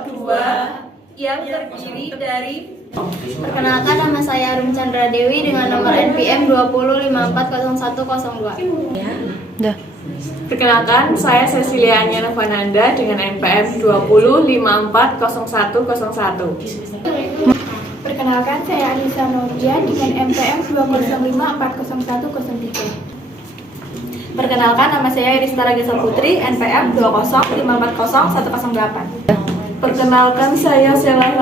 kelompok 2 yang terdiri dari. Perkenalkan, nama saya Arum Chandra Dewi dengan nomor NPM 20540102. Perkenalkan, saya Cecilia Anya Novananda dengan NPM 20540101. Perkenalkan, saya Anissa Nurdia dengan NPM 205401103. Perkenalkan, nama saya Irista Ragisa Putri, NPM 205401008. Perkenalkan, saya Sela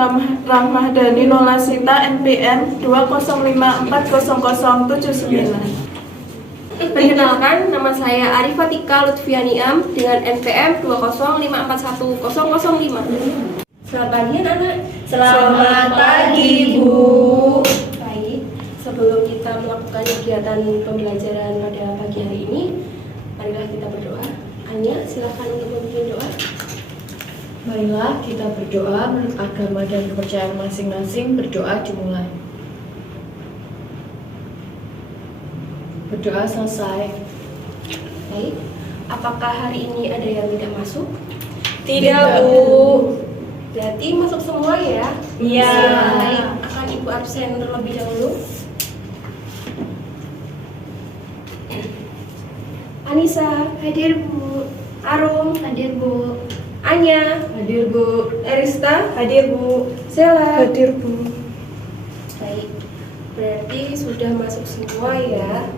Rahmadani Nolasita NPM 205400079. Perkenalkan, nama saya Arifatika Lutfianiam dengan NPM 205410005. Selamat pagi anak-anak. Selamat pagi, Bu. Baik, sebelum kita melakukan kegiatan pembelajaran pada pagi hari ini, marilah kita berdoa. Anya, silakan untuk memimpin doa. Marilah kita berdoa menurut agama dan kepercayaan masing-masing. Berdoa dimulai. Berdoa selesai. Baik, apakah hari ini ada yang tidak masuk? Tidak, Bu. Berarti masuk semua ya? Iya. Baik, akan Ibu absen terlebih dahulu. Anissa, Hadir, Bu. Arum, Hadir, Bu. Anya, Hadir, Bu. Erista, Hadir, Bu. Sela. Hadir, Bu. Baik, berarti sudah masuk semua ya.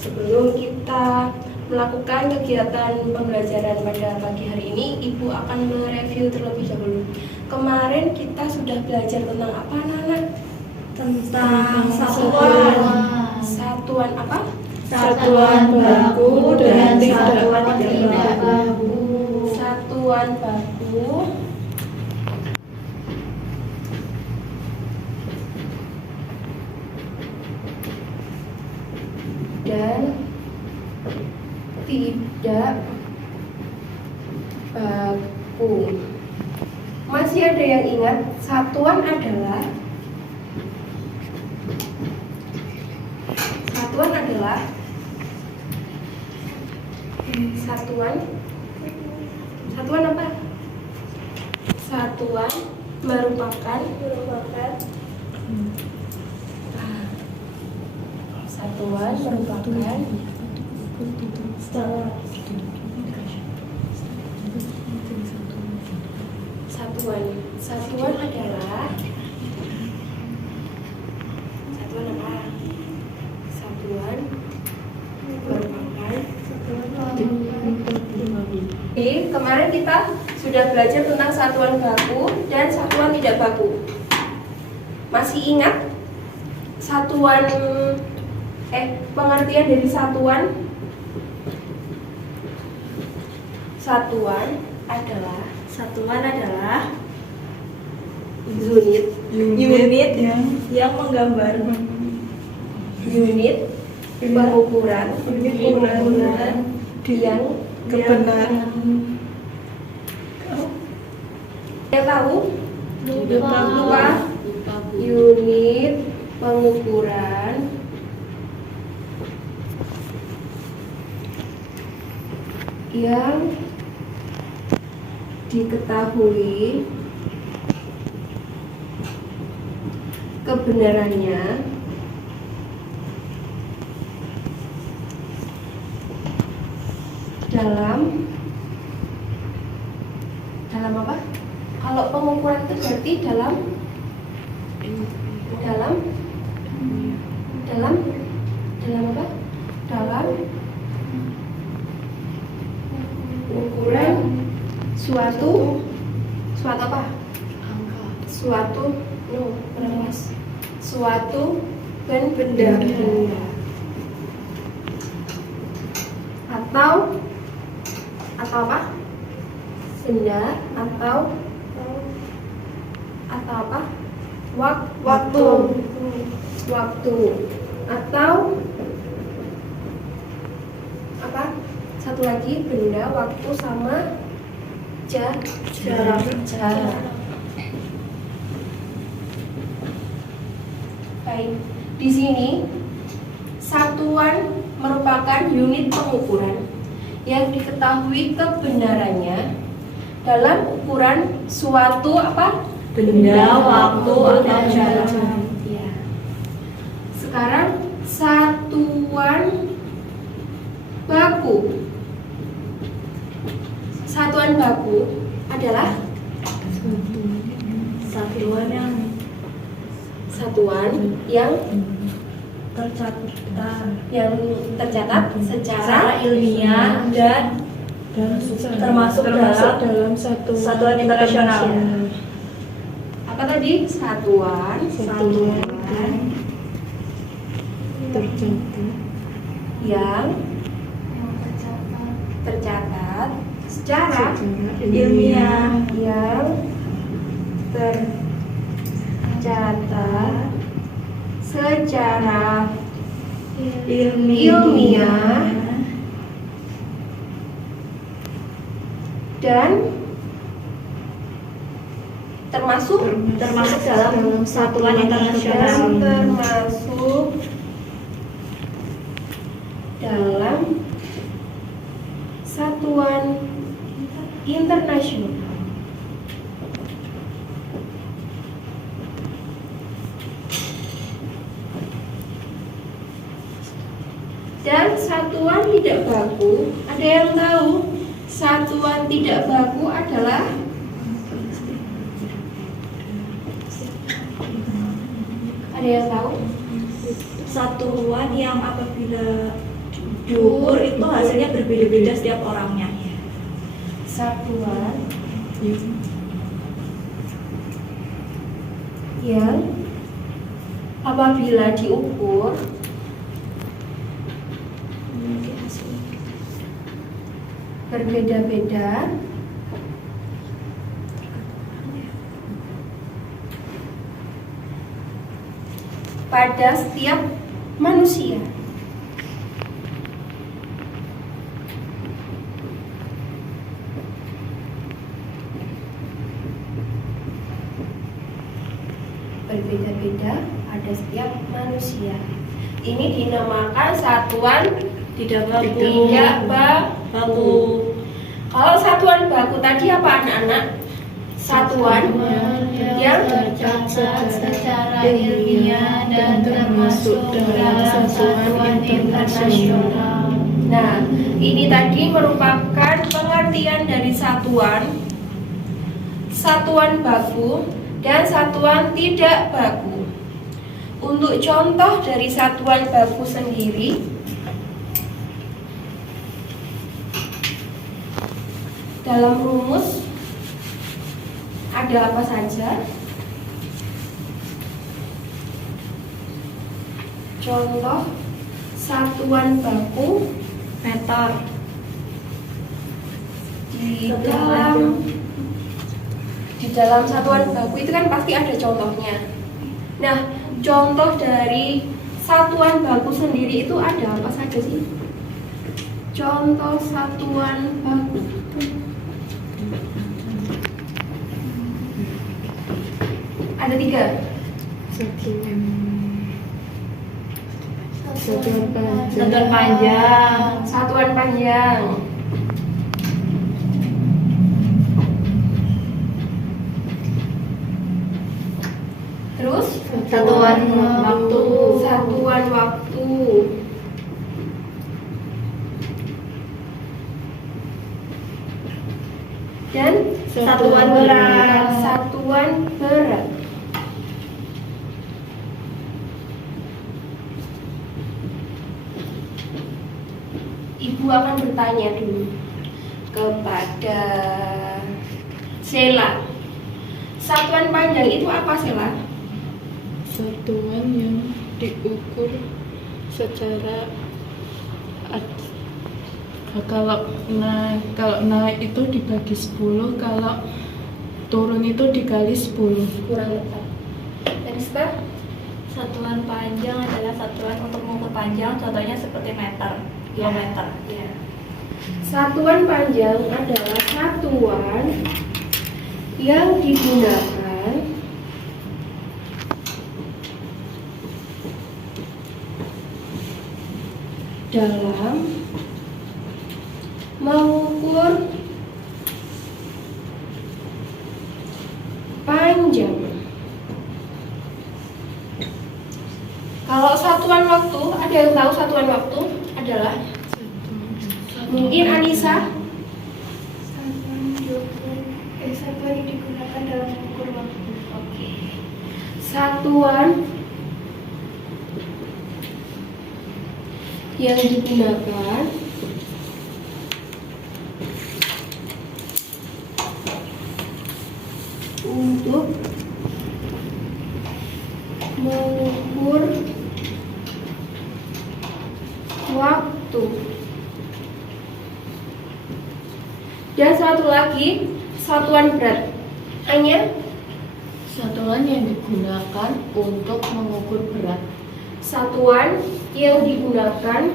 Sebelum kita melakukan kegiatan pembelajaran pada pagi hari ini, Ibu akan mereview terlebih dahulu. Kemarin kita sudah belajar tentang apa, anak-anak? Tentang Satuan apa? Satuan baku dan tidak baku. Satuan baku dan tidak baku. Masih ada yang ingat satuan adalah satuan apa? Satuan merupakan satuan merupakan satuan adalah satuan apa? Satuan merupakan. Oke, kemarin kita sudah belajar tentang satuan baku dan satuan tidak baku. Masih ingat satuan pengertian dari satuan? Satuan adalah unit yang menggambar unit pengukuran yang kebenaran. Yang tahu? Lupa. Unit pengukuran yang diketahui kebenarannya dalam apa? Kalau pengukuran itu berarti dalam apa? Dalam ukuran suatu apa? Suatu benda atau apa? Benda atau apa? Waktu atau apa? Satu lagi, benda, waktu sama jarak. Baik, di sini satuan merupakan unit pengukuran yang diketahui kebenarannya dalam ukuran suatu apa? Benda, waktu, atau jarak. Ya. Sekarang satuan baku. Satuan baku adalah Satuan yang tercatat secara secara ilmiah dan termasuk dalam satuan internasional. apa tadi? Satuan yang tercatat secara Ilmiah yang tercatat secara ilmiah dan termasuk dalam satuan internasional. termasuk dalam satuan internasional. Dan satuan tidak baku, ada yang tahu satuan tidak baku adalah ada yang tahu? Satuan yang apabila diukur itu hasilnya berbeda-beda setiap orangnya. Satuan yang apabila diukur berbeda-beda pada setiap manusia. Berbeda-beda pada setiap manusia. Ini dinamakan satuan Tidak baku. tidak baku. Kalau satuan baku tadi apa anak-anak? Satuan yang tercatat secara ilmiah dan termasuk dalam satuan internasional. Nah, ini tadi merupakan pengertian dari satuan baku dan satuan tidak baku. Untuk contoh dari satuan baku sendiri, dalam rumus ada apa saja? Contoh satuan baku Meter. di dalam satuan baku itu kan pasti ada contohnya. Nah, contoh dari satuan baku sendiri itu ada apa saja sih? Contoh satuan baku. Ada 3. Satuan panjang. Satuan panjang. Terus Satuan waktu. satuan waktu. Dan Satuan berat. Satuan berat. Ibu akan bertanya dulu kepada Sela. Satuan panjang itu apa, Sela? Satuan yang diukur secara kalau naik itu dibagi 10, kalau turun itu dikali 10. Kurang tepat. Eriska? Satuan panjang adalah satuan untuk mengukur panjang, contohnya seperti meter, kilometer. Ya. Satuan panjang adalah satuan yang digunakan dalam mengukur panjang. Kalau satuan waktu, ada yang tahu satuan waktu adalah? Mungkin Anissa? Satuan yang digunakan dalam mengukur waktu. Oke. Satuan yang digunakan untuk mengukur waktu. Dan satu lagi, satuan berat. Anya? Satuan yang digunakan untuk mengukur berat. Satuan yang digunakan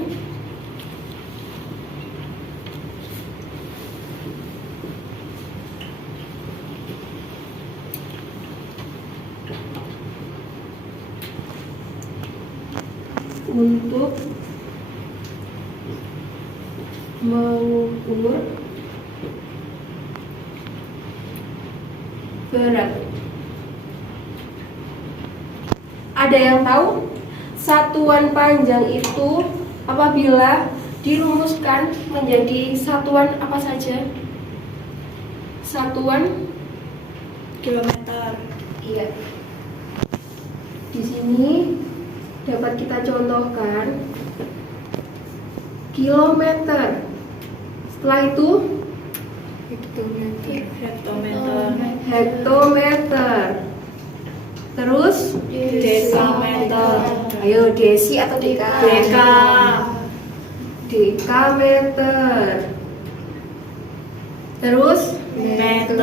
untuk mengukur berat. Ada yang tahu satuan panjang itu apabila dirumuskan menjadi satuan apa saja? Satuan Kilometer. iya. Di sini dapat kita contohkan kilometer. Setelah itu Hektometer. hektometer. Terus Dekameter. ayo desi atau deka? Deka. Dekameter. Terus Meter.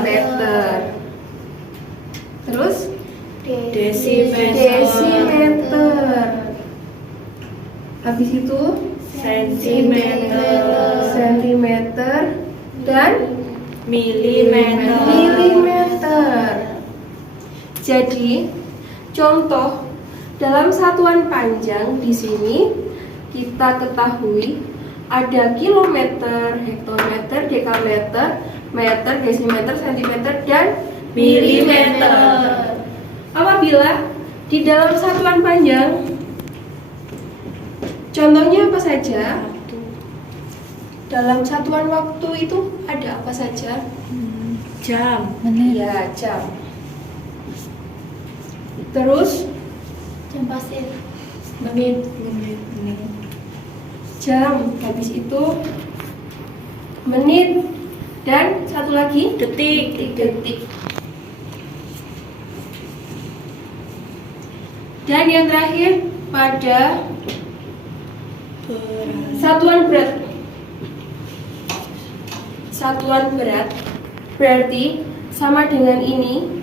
meter. Terus Desimeter. desimeter. Habis itu Sentimeter. sentimeter dan Milimeter. milimeter. Jadi, contoh dalam satuan panjang di sini kita ketahui ada kilometer, hektometer, dekameter, meter, desimeter, sentimeter, dan milimeter. Apabila di dalam satuan panjang, contohnya apa saja? Dalam satuan waktu itu ada apa saja? Jam. Ya, jam. Terus Jam pasir. Menit. jam, habis itu menit, dan satu lagi Detik. detik. Dan yang terakhir pada satuan berat. Satuan berat berarti sama dengan ini,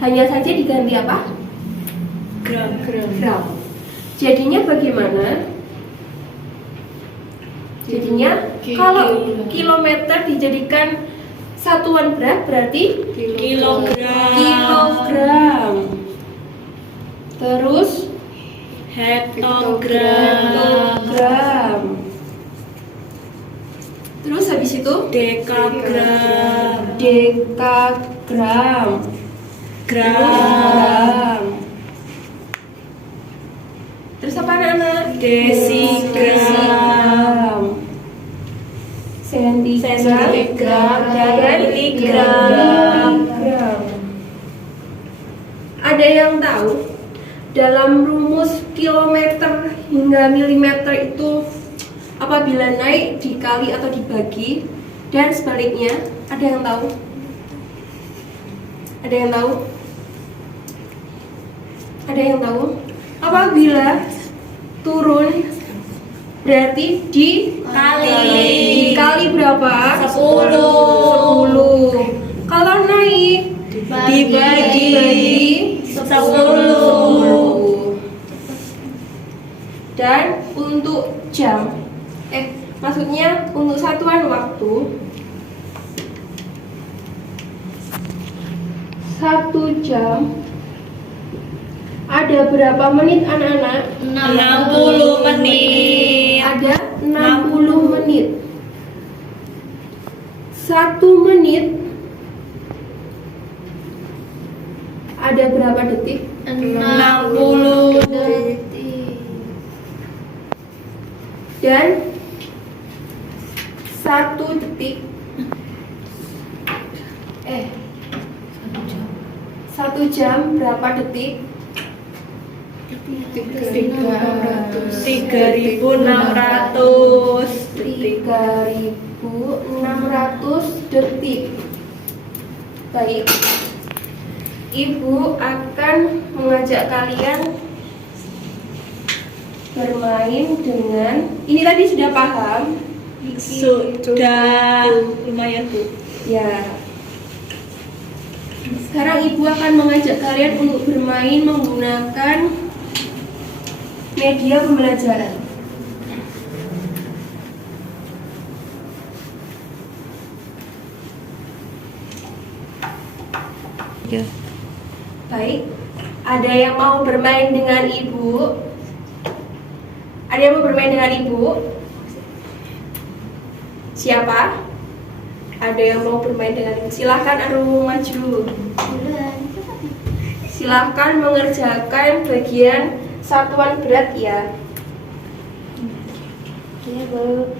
hanya saja diganti apa? Gram. Gram. Jadinya bagaimana? Jadinya kalau kilometer dijadikan satuan berat berarti Kilogram. kilogram. Terus Hektogram. hektogram. Terus habis itu Dekagram. dekagram. Gram. Gram. Terus apa anak-anak? Desigram. Sentigram dan miligram. miligram. Ada yang tahu dalam rumus kilometer hingga milimeter itu apabila naik dikali atau dibagi dan sebaliknya? Ada yang tahu? Ada yang tahu? Ada yang tahu? Apabila turun berarti dikali berapa? 10. Kalau naik dibagi 10. Dan untuk jam, maksudnya untuk satuan waktu, 1 jam ada berapa menit anak-anak? 60 menit. Ada 60 menit. 1 menit ada berapa detik? 60 detik. Dan 1 detik 1 jam berapa detik? 3.600 detik. 3.600 detik. Baik, Ibu akan mengajak kalian bermain dengan, ini tadi sudah paham? Sudah lumayan Bu. Ya. Sekarang Ibu akan mengajak kalian untuk bermain menggunakan media pembelajaran. Baik, ada yang mau bermain dengan Ibu? Ada yang mau bermain dengan Ibu? Siapa? Ada yang mau bermain dengan Ibu? Silahkan Arum maju. Silahkan mengerjakan bagian satuan berat ya. Iya, Bu.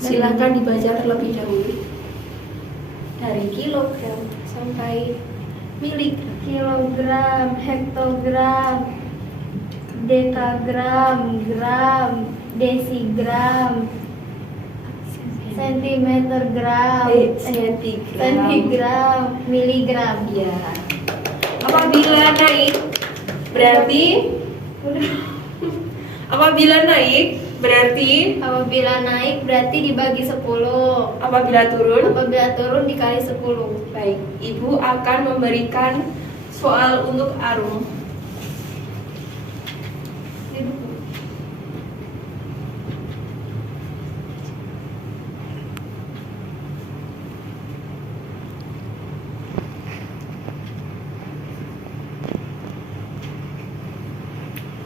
Silakan dibaca terlebih dahulu dari kilogram sampai miligram. Kilogram, hektogram, dekagram, gram, desigram, sentimeter gram, sentigram, miligram. Ya. Apabila naik berarti apabila naik berarti dibagi 10. apabila turun. Apabila turun dikali 10. Baik, Ibu akan memberikan soal untuk Arum.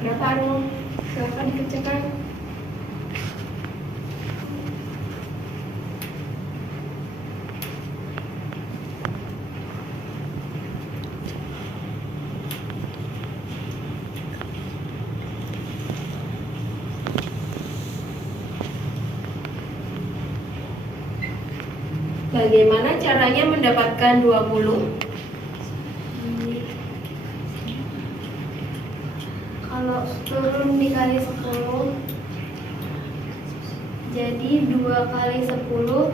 Berapa Arum? Silakan dikerjakan. Bagaimana caranya mendapatkan 20? Kalau turun dikali 10, jadi 2 kali 10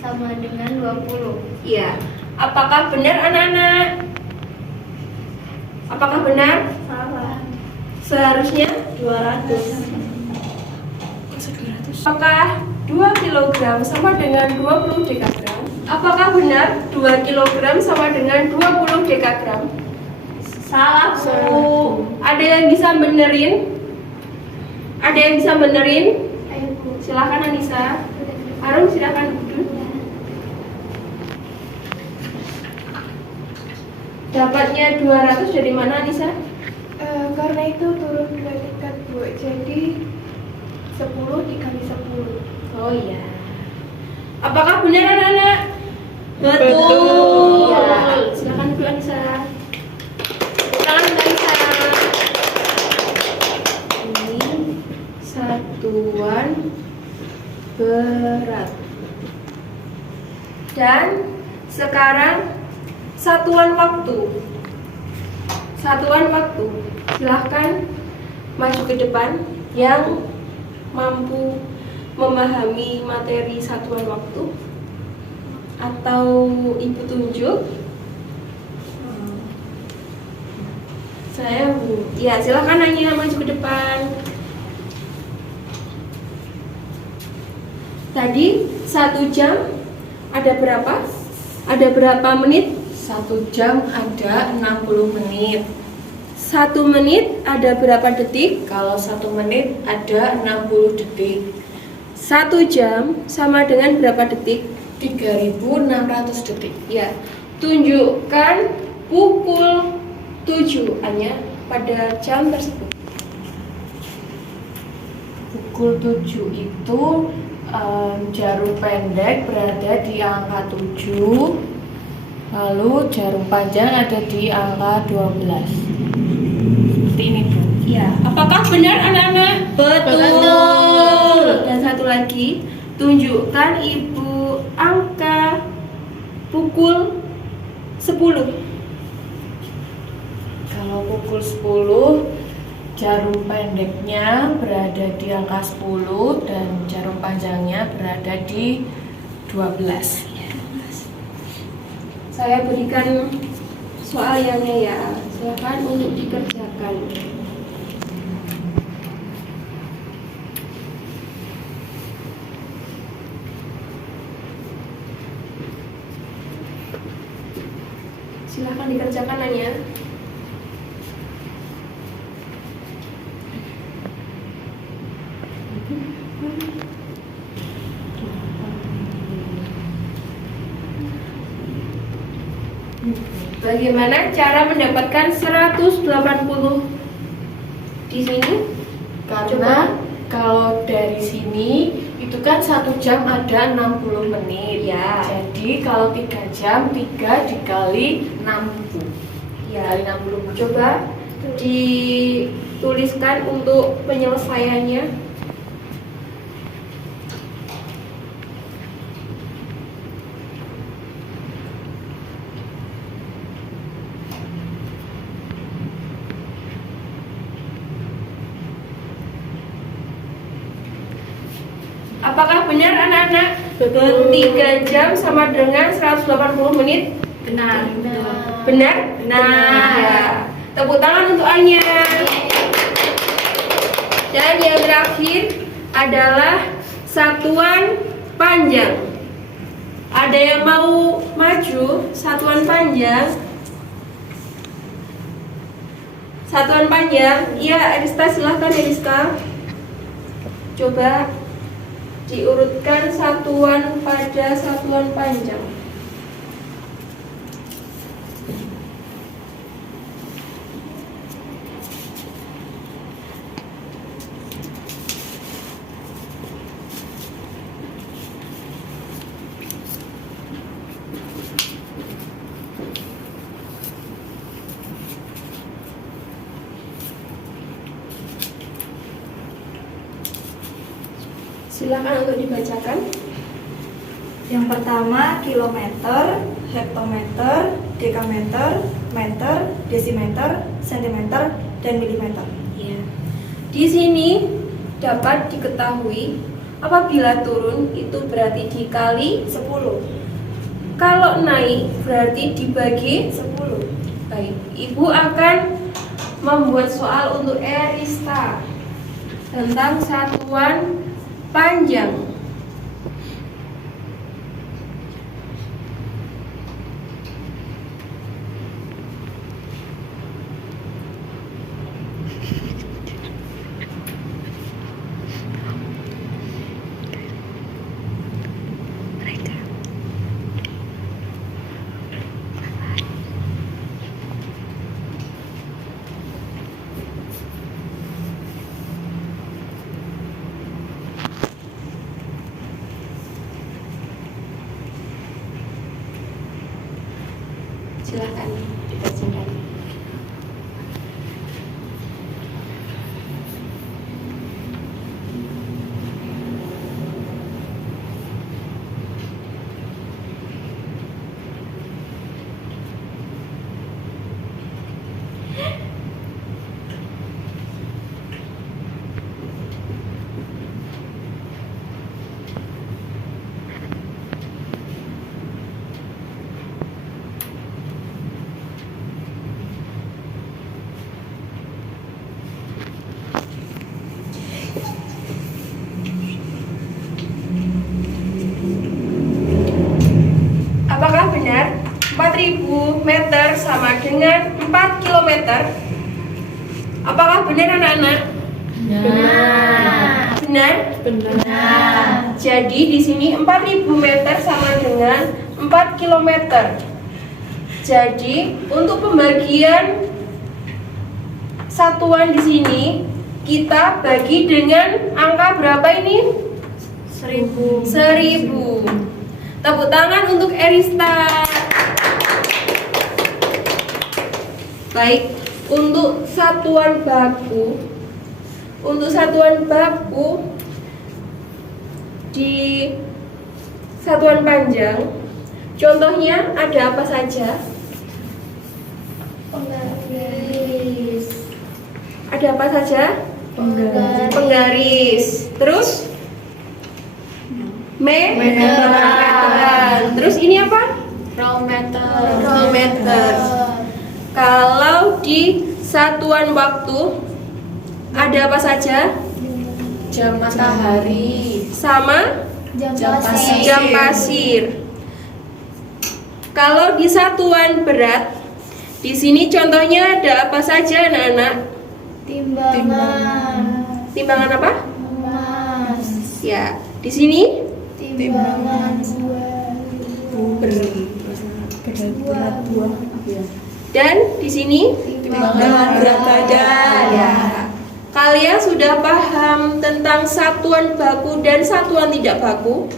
sama dengan 20. Iya. Apakah benar anak-anak? Apakah benar? Salah. Seharusnya 200. Apakah 2 kg sama dengan 20 dekagram? Apakah benar 2 kg sama dengan 20 dekagram? Salah Bu. Ada yang bisa benerin? Ada yang bisa benerin? Ayo Bu. Silakan Anissa. Arum silakan duduk. Dapatnya 200 dari mana Anissa? Karena itu turun 2 tingkat Bu, jadi 10 dikali 10. Oh iya. Apakah benar anak-anak? Betul. Ya. Silakan duduk Anissa. Silakan duduk Anissa. Ini satuan berat. Dan sekarang satuan waktu. Satuan waktu. Silahkan maju ke depan yang mampu memahami materi satuan waktu, atau Ibu tunjuk. Saya Bu. Ya, silakan nanya, maju ke depan. Tadi 1 jam ada berapa? Ada berapa menit? 1 jam ada 60 menit. 1 menit ada berapa detik? Kalau 1 menit ada 60 detik. 1 jam sama dengan berapa detik? 3.600 detik. Ya, tunjukkan pukul 7 Anya pada jam tersebut. Pukul 7 itu jarum pendek berada di angka 7, lalu jarum panjang ada di angka 12. Seperti ini, Bu. Ya, apakah benar anak-anak? Betul. Dan satu lagi, tunjukkan Ibu angka pukul 10. Kalau pukul 10, jarum pendeknya berada di angka 10 dan jarum panjangnya berada di 12. Saya berikan soalnya ya, silakan untuk dikerjakan. Silakan dikerjakan Anya. Bagaimana cara mendapatkan 180 di sini? Karena kalau dari sini itu kan 1 jam ada 60 menit. Ya. Jadi kalau 3 jam 3 dikali 60. Ya. Kali 60. Coba dituliskan untuk penyelesaiannya. Apakah benar anak-anak? Betul. 3 jam sama dengan 180 menit? Benar. Benar? Benar. Ya. Tepuk tangan untuk Anya. Dan yang terakhir adalah satuan panjang. Ada yang mau maju satuan panjang? Satuan panjang? Iya, Arista, silahkan Arista. Coba diurutkan satuan pada satuan panjang. Silakan untuk dibacakan. Yang pertama kilometer, hektometer, dekameter, meter, desimeter, sentimeter, dan milimeter. Ya. Di sini dapat diketahui apabila turun itu berarti dikali 10. Kalau naik berarti dibagi 10. Baik, Ibu akan membuat soal untuk Erista tentang satuan panjang. Silakan dibacakan. Apakah benar 4.000 meter sama dengan 4 kilometer. Apakah benar anak-anak? Benar? Benar. Jadi di sini 4.000 meter sama dengan 4 kilometer. Jadi untuk pembagian satuan di sini kita bagi dengan angka berapa ini? 1000. 1000. Tepuk tangan untuk Erista. Baik, untuk satuan baku di satuan panjang, contohnya ada apa saja? Penggaris. Ada apa saja? Penggaris. Terus? Meteran. Terus ini apa? Rometer. Kalau di satuan waktu ada apa saja? Jam matahari. Sama Jam pasir. jam pasir. Kalau di satuan berat, di sini contohnya ada apa saja anak-anak? Timbangan. Timbangan apa? Emas. Ya, di sini Timbangan Berat buah. dan di sini timbangan berat badan. ya. Kalian sudah paham tentang satuan baku dan satuan tidak baku?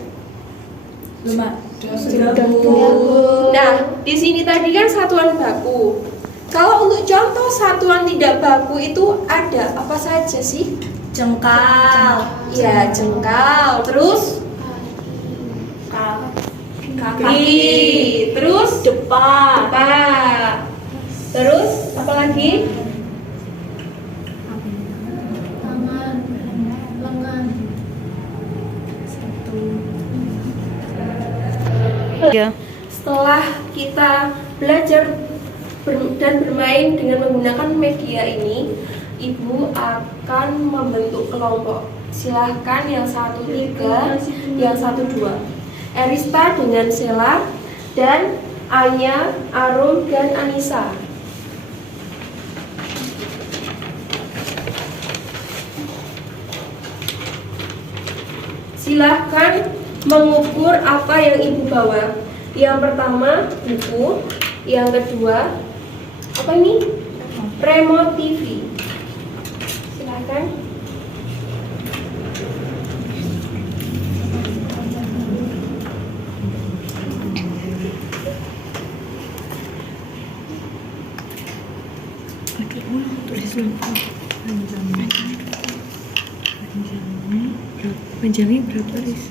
Nah, di sini tadi kan satuan baku. Kalau untuk contoh satuan tidak baku itu ada apa saja sih? Jengkal. Ya, jengkal. Terus kaki. Terus depak. Terus apa lagi? tangan, lengan. Setelah kita belajar dan bermain dengan menggunakan media ini, Ibu akan membentuk kelompok. Silahkan yang 1-3, yang 1-2. Erista dengan Sela dan Anya, Arum, dan Anissa. Silahkan mengukur apa yang Ibu bawa. Yang pertama buku, yang kedua apa ini? Remote TV. Silahkan. Panjangnya berapa, Riz?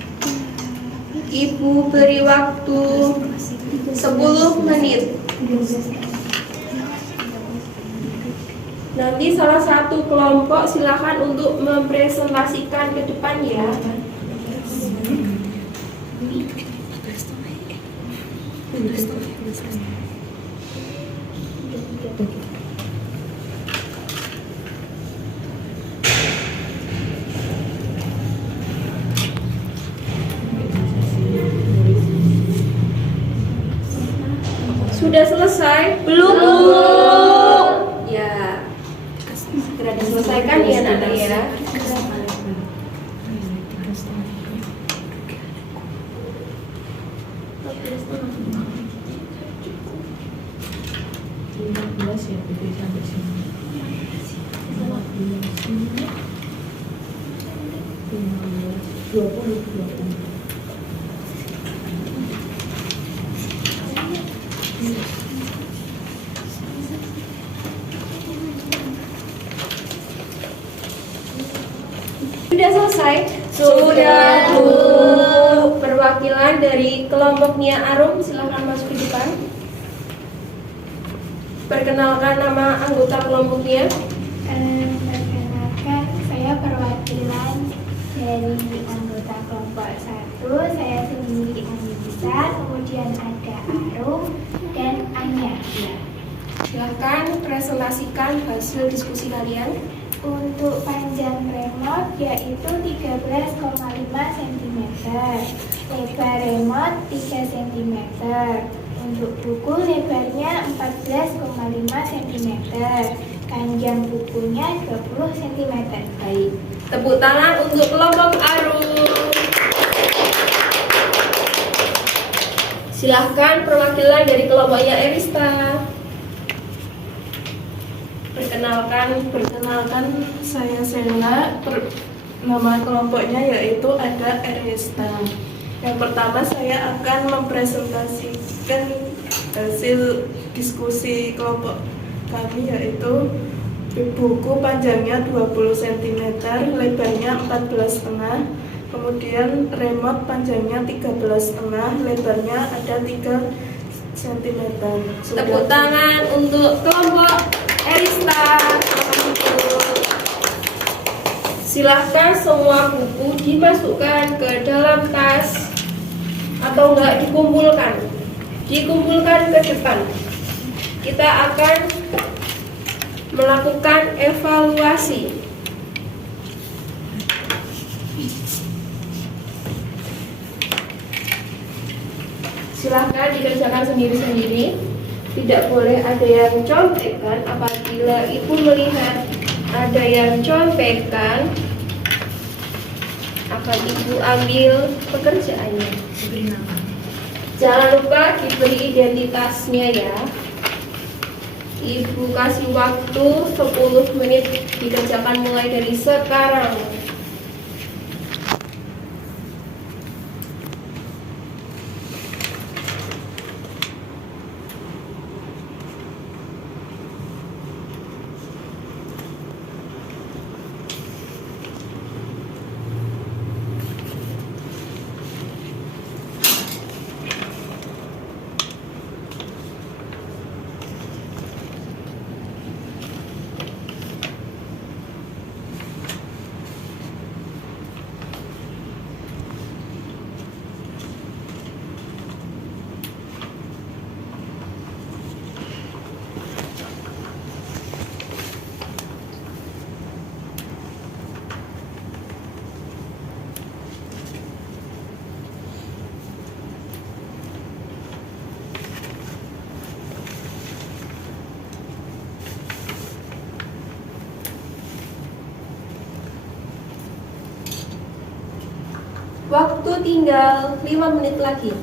Ibu beri waktu 10 menit. Nanti salah satu kelompok silakan untuk mempresentasikan ke depan ya. Sudah selesai? Belum. Ya, segera diselesaikan ya Nana ya. Sudah selesai? Sudah, Bu. Perwakilan dari kelompoknya Arum silakan masuk ke depan. Perkenalkan nama anggota kelompoknya. Perkenalkan, saya perwakilan dari anggota kelompok 1. Saya sendiri Anissa, kemudian ada Arum dan Anya. Silahkan presentasikan hasil diskusi kalian. Untuk panjang remote yaitu 13,5 cm, lebar remote 3 cm, Untuk buku lebarnya 14,5 cm, panjang bukunya 20 cm. Baik, tepuk tangan untuk kelompok Arum. Silahkan perwakilan dari kelompoknya Erista. Perkenalkan saya Sela. Nama kelompoknya yaitu ada Erista. Yang pertama saya akan mempresentasikan hasil diskusi kelompok kami, yaitu buku panjangnya 20 cm, lebarnya 14,5, kemudian remote panjangnya 13,5, lebarnya ada 3 cm. Tepuk tangan untuk kelompok Erista. Silahkan semua buku dimasukkan ke dalam tas atau enggak dikumpulkan ke depan. Kita akan melakukan evaluasi. Silahkan dikerjakan sendiri-sendiri. Tidak boleh ada yang contekan. Apabila ibu melihat ada yang contekan, akan ibu ambil pekerjaannya. Jangan lupa diberi identitasnya ya. Ibu kasih waktu 10 menit dikerjakan mulai dari sekarang. Waktu tinggal 5 menit lagi.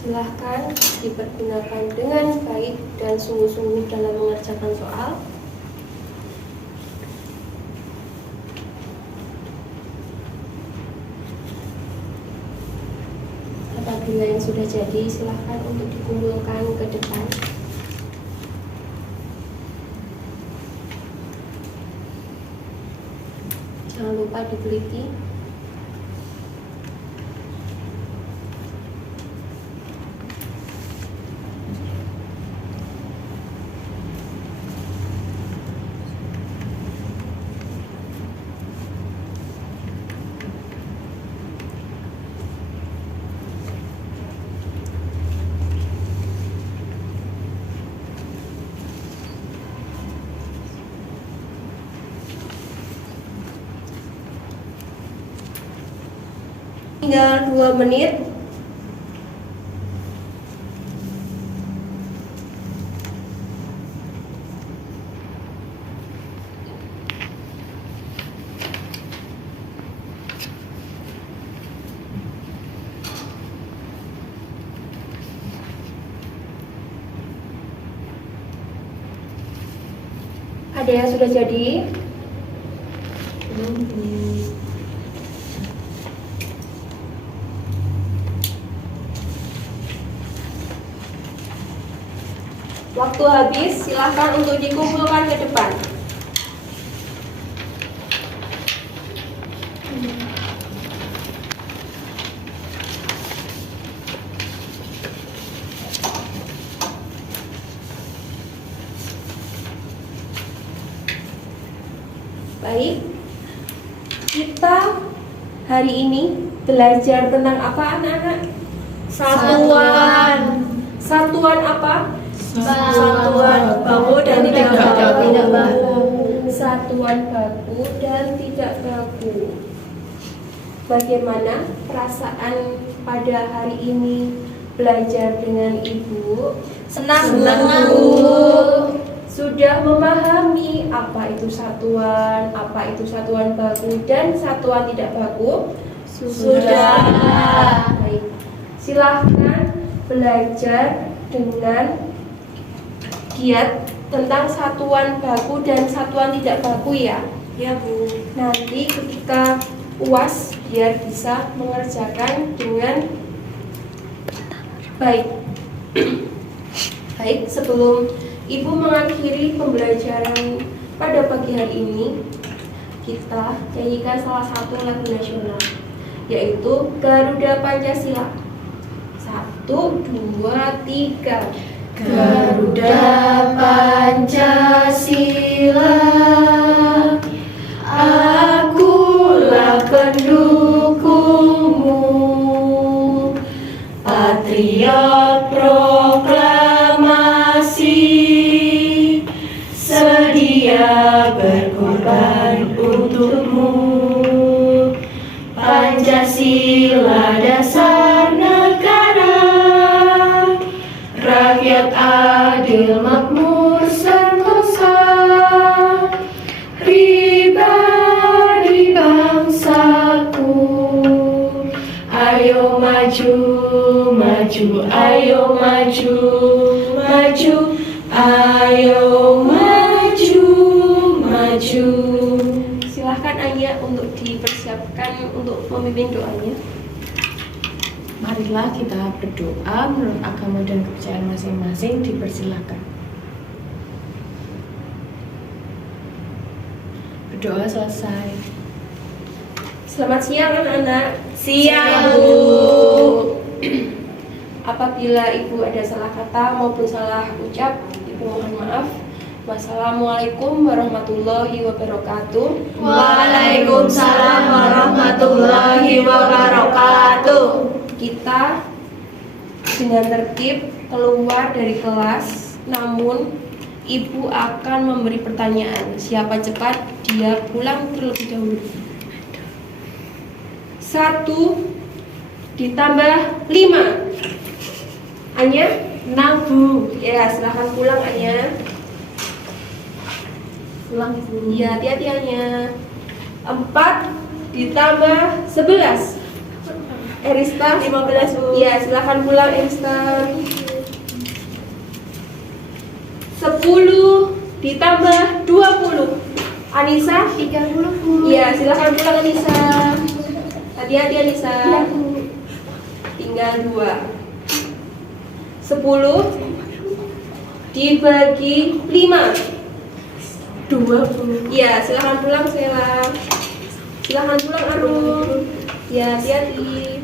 Silahkan dipergunakan dengan baik dan sungguh-sungguh dalam mengerjakan soal. Apabila yang sudah jadi, silahkan untuk dikumpulkan ke depan. Jangan lupa diteliti. Tinggal 2 menit. Ada yang sudah jadi? Waktu habis, silakan untuk dikumpulkan ke depan. Baik, kita hari ini belajar tentang apa anak-anak? Satuan. Satuan apa? Satuan baku dan tidak baku. Satuan baku dan tidak baku. Bagaimana perasaan pada hari ini belajar dengan Ibu? Senang, Bu. Sudah memahami apa itu satuan baku dan satuan tidak baku? Sudah. Baik. Silahkan belajar dengan giat tentang satuan baku dan satuan tidak baku ya. Ya Bu. Nanti ketika UAS biar bisa mengerjakan dengan baik. Baik, sebelum Ibu mengakhiri pembelajaran pada pagi hari ini, kita nyanyikan salah satu lagu nasional, yaitu Garuda Pancasila. 1, 2, 3. Garuda Pancasila, akulah pendukungmu, patriot proklamasi, sedia berkorban untukmu. Pancasila dasar negara, rakyat adil makmur sentosa, pribadi bangsaku. Ayo maju, maju, ayo maju, maju, ayo maju, maju. Silahkan Anya untuk dipersiapkan untuk memimpin doanya. Marilah kita berdoa menurut agama dan kepercayaan masing-masing. Dipersilakan. Berdoa selesai. Selamat siang anak-anak. Siang, Bu. Apabila Ibu ada salah kata maupun salah ucap, Ibu mohon maaf. Wassalamualaikum warahmatullahi wabarakatuh. Waalaikumsalam warahmatullahi wabarakatuh. Kita dengan tertib keluar dari kelas, namun Ibu akan memberi pertanyaan. Siapa cepat, dia pulang terlebih dahulu. 1 ditambah 5. Anya? 6, Bu. Ya, silahkan pulang Anya. Pulang, Ibu. Ya, hati-hati Anya. 4 ditambah 11. Erista 15, Bu. Ya, silahkan pulang Erista. 10 ditambah 20. Anissa 30, Bu. Ya, silahkan pulang Anissa. Hati-hati Anissa. Iya, Bu. Tinggal 2. 10 dibagi 5. 2, Bu. Ya, silahkan pulang Sela. Silahkan pulang Arum. Ya, hati-hati.